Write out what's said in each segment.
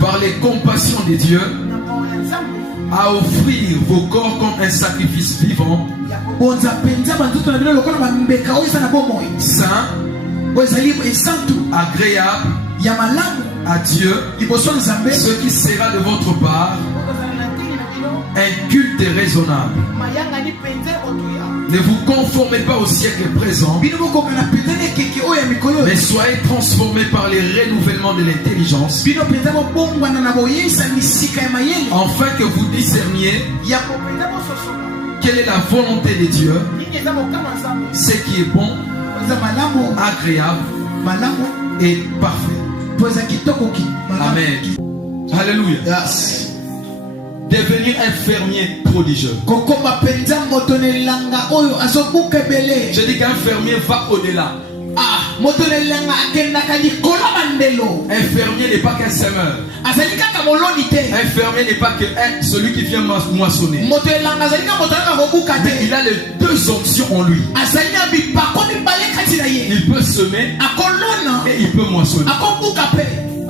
par les compassions de Dieu, à offrir vos corps comme un sacrifice vivant, saint, agréable à Dieu, ce qui sera de votre part un culte raisonnable. Ne vous conformez pas au siècle présent, mais soyez transformés par les renouvellements de l'intelligence, afin que vous discerniez quelle est la volonté de Dieu, ce qui est bon, agréable et parfait. Amen. Alléluia. Yes. Devenir un fermier prodigieux. Je dis qu'un fermier va au-delà. Un fermier n'est pas qu'un semeur. Un fermier n'est pas que celui qui vient moissonner. Mais il a les deux options en lui. Il peut semer et il peut moissonner.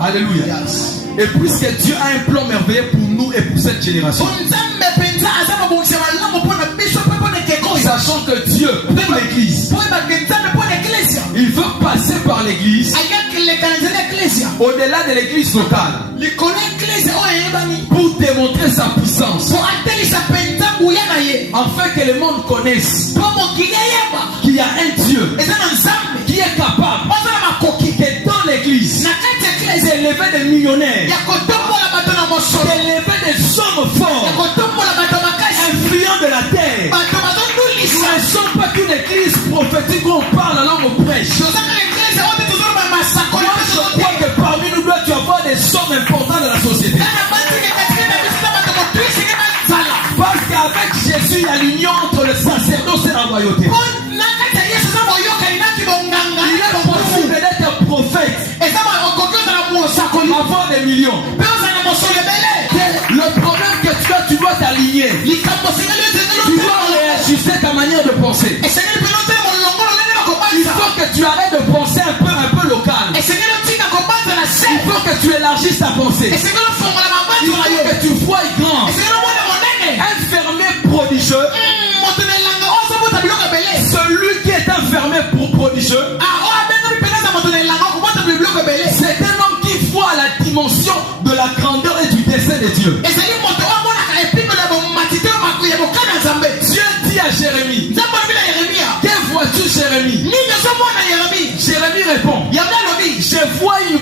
Alléluia. Yes. Et puisque Dieu a un plan merveilleux pour nous et pour cette génération, sachant que Dieu pour l'église, il veut passer par l'église, au-delà de l'église locale, pour démontrer sa puissance, afin que le monde connaisse qu'il y a un Dieu qui est capable que dans l'église d'élever des millionnaires, d'élever des hommes forts, influents de la terre. Nous ne sommes pas qu'une église prophétique où on parle la langue au prêche. Moi, je crois que parmi nous doit y avoir des hommes importants de la société. Parce qu'avec Jésus, il y a l'union entre le sacerdoce et la royauté. Il est possible d'être prophète avant des millions. Le problème que tu dois t'aligner. Tu dois réajuster ta manière de penser. Il faut que tu arrêtes de penser un peu local. Il faut que tu élargisses ta pensée. Il faut que tu voies grand. Un fermier prodigieux, celui qui est un fermier prodigieux, c'est un homme qui voit la dimension de la grandeur et du dessein de Dieu.